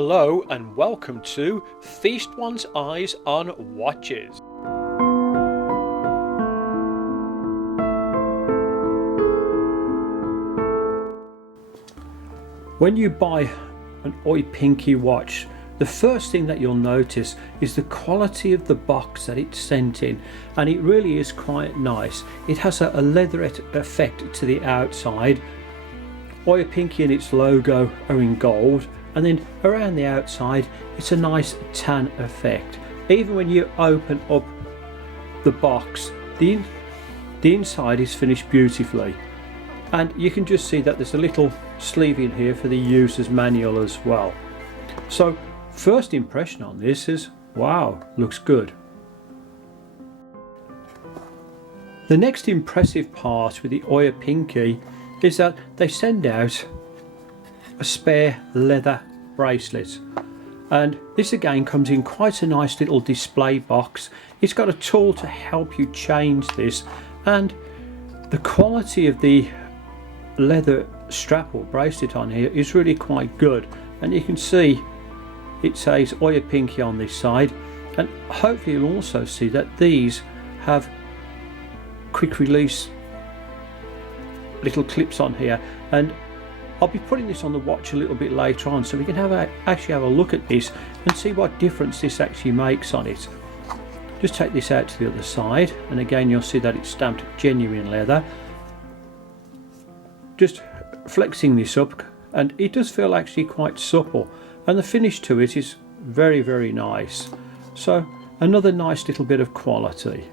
Hello and welcome to Feast One's Eyes on Watches. When you buy an OUPINKE watch, the first thing that you'll notice is the quality of the box that it's sent in, and it really is quite nice. It has a leatherette effect to the outside. OUPINKE and its logo are in gold, and then around the outside it's a nice tan effect. Even when you open up the box, the inside is finished beautifully, and you can just see that there's a little sleeve in here for the user's manual as well. So first impression on this is, wow, looks good. The next impressive part with the OUPINKE is that they send out a spare leather bracelet, and this again comes in quite a nice little display box. It's got a tool to help you change this, and the quality of the leather strap or bracelet on here is really quite good, and you can see it says OUPINKE on this side, and hopefully you'll also see that these have quick release little clips on here, and I'll be putting this on the watch a little bit later on so we can actually have a look at this and see what difference this actually makes on it. Just take this out to the other side, and again you'll see that it's stamped genuine leather. Just flexing this up, and it does feel actually quite supple, and the finish to it is very, very nice. So another nice little bit of quality.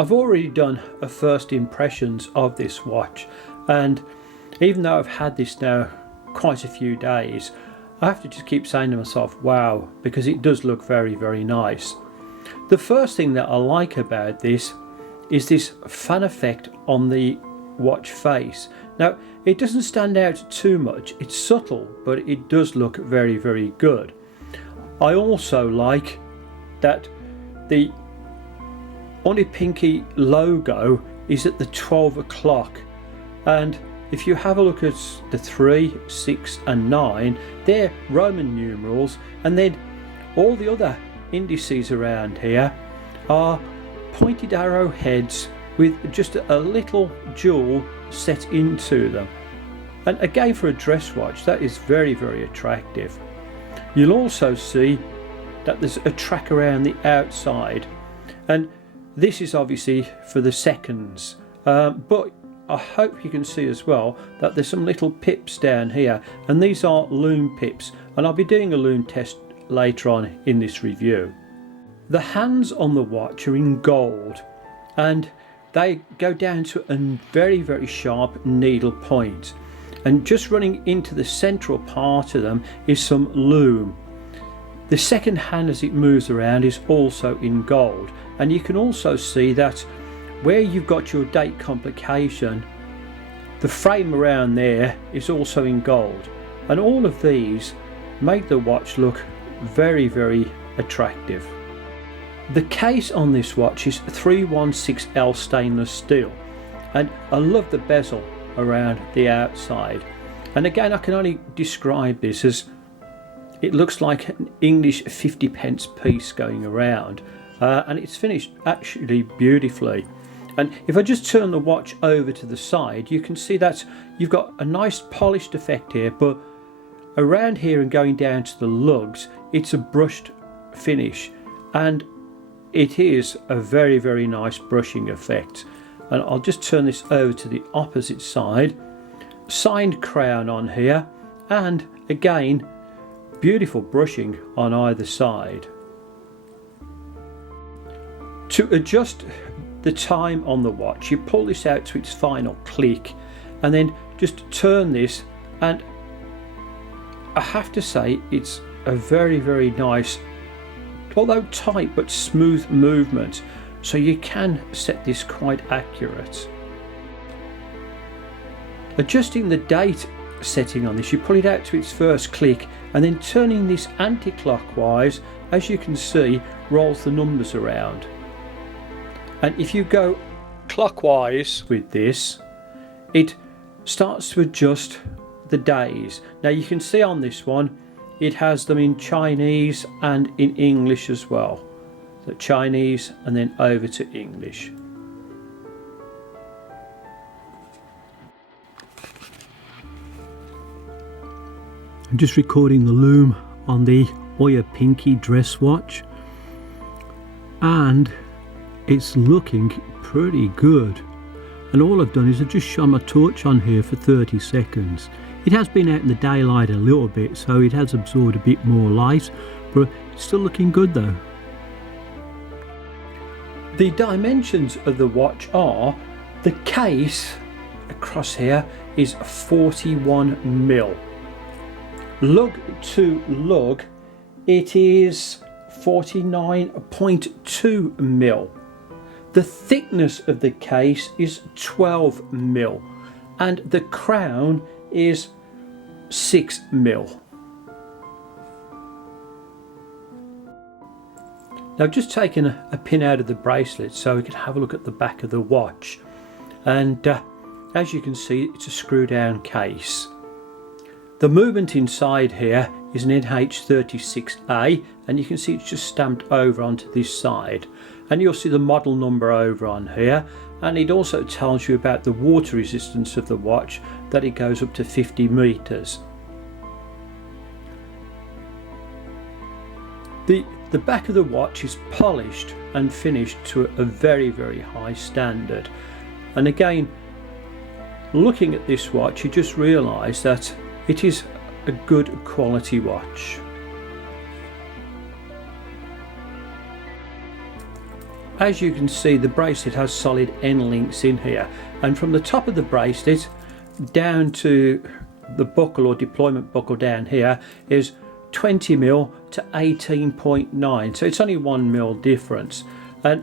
I've already done a first impressions of this watch, and even though I've had this now quite a few days, I have to just keep saying to myself, wow, because it does look very, very nice. The first thing that I like about this is this fan effect on the watch face. Now, it doesn't stand out too much, it's subtle, but it does look very, very good. I also like that the OUPINKE logo is at the 12 o'clock, and if you have a look at the 3, 6 and 9, they're Roman numerals, and then all the other indices around here are pointed arrow heads with just a little jewel set into them. And again, for a dress watch, that is very, very attractive. You'll also see that there's a track around the outside, and this is obviously for the seconds, but I hope you can see as well that there's some little pips down here, and these are lume pips, and I'll be doing a lume test later on in this review. The hands on the watch are in gold, and they go down to a very, very sharp needle point, and just running into the central part of them is some lume. The second hand as it moves around is also in gold, and you can also see that where you've got your date complication, the frame around there is also in gold, and all of these make the watch look very, very attractive. The case on this watch is 316L stainless steel, and I love the bezel around the outside, and again I can only describe this as it looks like an English 50p piece going around, and it's finished actually beautifully. And if I just turn the watch over to the side, you can see that you've got a nice polished effect here, but around here and going down to the lugs, it's a brushed finish, and it is a very, very nice brushing effect. And I'll just turn this over to the opposite side. Signed crown on here, and again beautiful brushing on either side. To adjust the time on the watch, you pull this out to its final click, and then just turn this, and I have to say it's a very, very nice, although tight but smooth movement, so you can set this quite accurate. Adjusting the date setting on this, you pull it out to its first click, and then turning this anti-clockwise, as you can see, rolls the numbers around. And if you go clockwise with this, it starts to adjust the days. Now you can see on this one it has them in Chinese and in English as well. So Chinese and then over to English. I'm just recording the loom on the OUPINKE dress watch, and it's looking pretty good. And all I've done is I've just shone my torch on here for 30 seconds. It has been out in the daylight a little bit, so it has absorbed a bit more light, but it's still looking good though. The dimensions of the watch are, the case across here is 41mm. Lug to lug it is 49.2mm. The thickness of the case is 12mm and the crown is 6mm. Now I've just taken a pin out of the bracelet so we can have a look at the back of the watch, and as you can see it's a screw down case. The movement inside here is an NH36A, and you can see it's just stamped over onto this side, and you'll see the model number over on here, and it also tells you about the water resistance of the watch, that it goes up to 50 meters. The back of the watch is polished and finished to a very, very high standard, and again, looking at this watch you just realise that it is a good quality watch. As you can see, the bracelet has solid end links in here, and from the top of the bracelet down to the buckle or deployment buckle down here is 20mm to 18.9, so it's only 1mm difference. And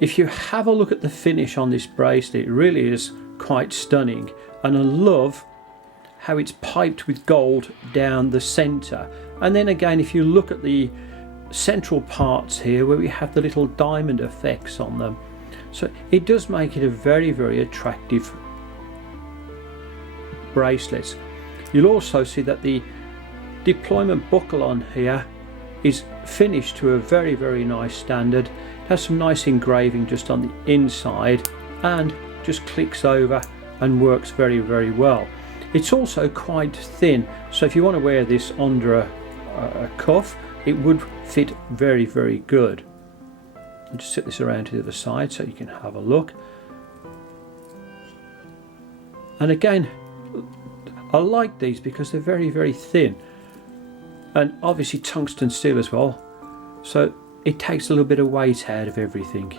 if you have a look at the finish on this bracelet, it really is quite stunning, and I love how it's piped with gold down the centre. And then again, if you look at the central parts here where we have the little diamond effects on them, so it does make it a very, very attractive bracelet. You'll also see that the deployment buckle on here is finished to a very, very nice standard. It has some nice engraving just on the inside and just clicks over and works very, very well. It's also quite thin, so if you want to wear this under a cuff, it would fit very, very good. I'll just set this around to the other side so you can have a look. And again, I like these because they're very, very thin, and obviously tungsten steel as well, so it takes a little bit of weight out of everything.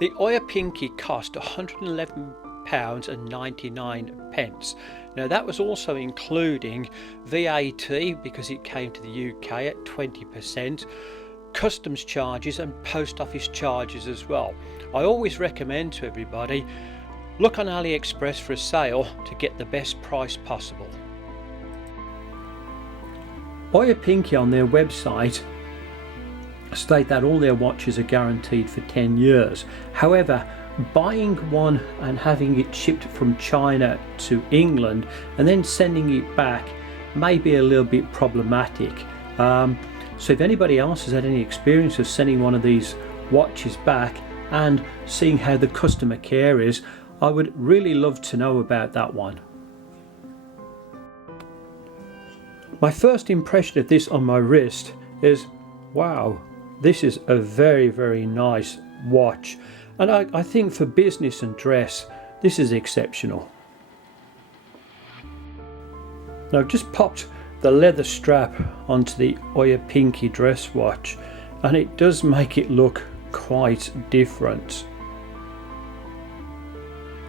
The OUPINKE cost £111.99. Now that was also including VAT because it came to the UK at 20%, customs charges and post office charges as well. I always recommend to everybody, look on AliExpress for a sale to get the best price possible. OUPINKE on their website state that all their watches are guaranteed for 10 years. However, buying one and having it shipped from China to England and then sending it back may be a little bit problematic. So if anybody else has had any experience of sending one of these watches back and seeing how the customer care is, I would really love to know about that one. My first impression of this on my wrist is, wow, this is a very, very nice watch, and I think for business and dress this is exceptional. Now I've just popped the leather strap onto the OUPINKE dress watch, and it does make it look quite different.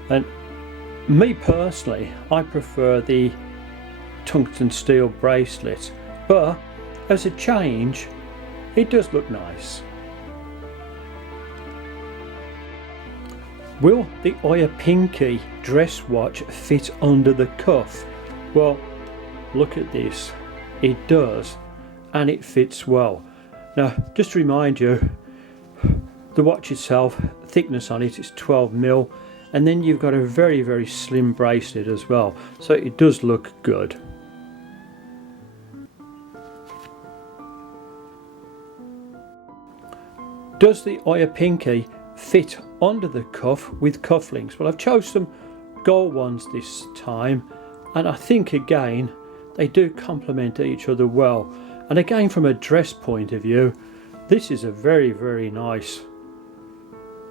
And me personally, I prefer the tungsten steel bracelet, but as a change it does look nice. Will the OUPINKE dress watch fit under the cuff? Well, look at this, it does, and it fits well. Now just to remind you, the watch itself thickness on it, it's 12mm, and then you've got a very, very slim bracelet as well, so it does look good. Does the OUPINKE fit under the cuff with cufflinks? Well, I've chosen some gold ones this time, and I think again they do complement each other well, and again from a dress point of view, this is a very, very nice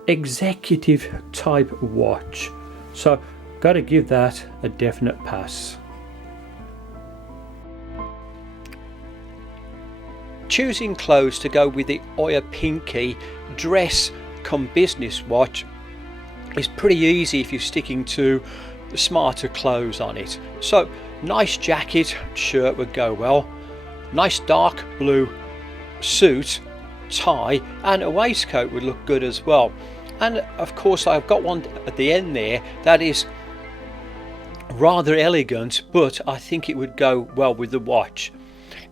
executive type watch, so got to give that a definite pass. Choosing clothes to go with the OUPINKE dress come business watch is pretty easy if you're sticking to the smarter clothes on it. So nice jacket, shirt would go well, nice dark blue suit, tie and a waistcoat would look good as well. And of course I've got one at the end there that is rather elegant, but I think it would go well with the watch.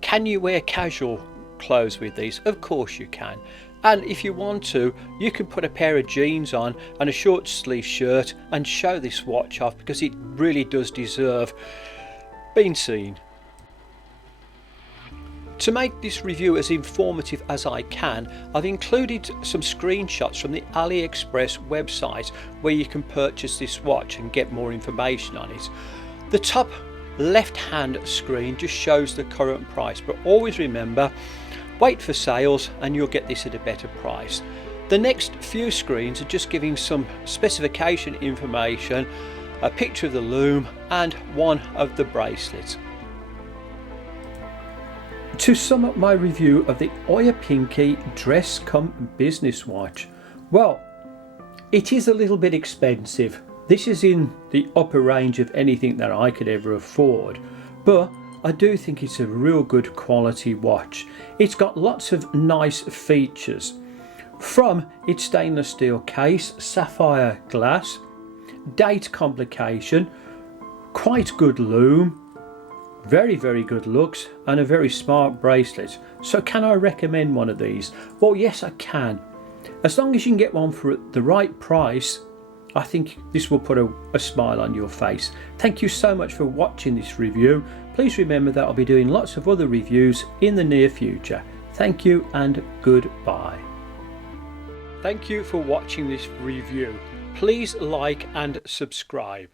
Can you wear casual clothes with these? Of course you can, and if you want to, you can put a pair of jeans on and a short sleeve shirt and show this watch off, because it really does deserve being seen. To make this review as informative as I can, I've included some screenshots from the AliExpress website where you can purchase this watch and get more information on it. The top left hand screen just shows the current price, but always remember, wait for sales and you'll get this at a better price. The next few screens are just giving some specification information, a picture of the loom and one of the bracelets. To sum up my review of the OUPINKE dress come business watch, well, it is a little bit expensive. This is in the upper range of anything that I could ever afford, but I do think it's a real good quality watch. It's got lots of nice features, from its stainless steel case, sapphire glass, date complication, quite good loom, very, very good looks and a very smart bracelet. So can I recommend one of these? Well, yes I can. As long as you can get one for the right price, I think this will put a smile on your face. Thank you so much for watching this review. Please remember that I'll be doing lots of other reviews in the near future. Thank you and goodbye. Thank you for watching this review. Please like and subscribe.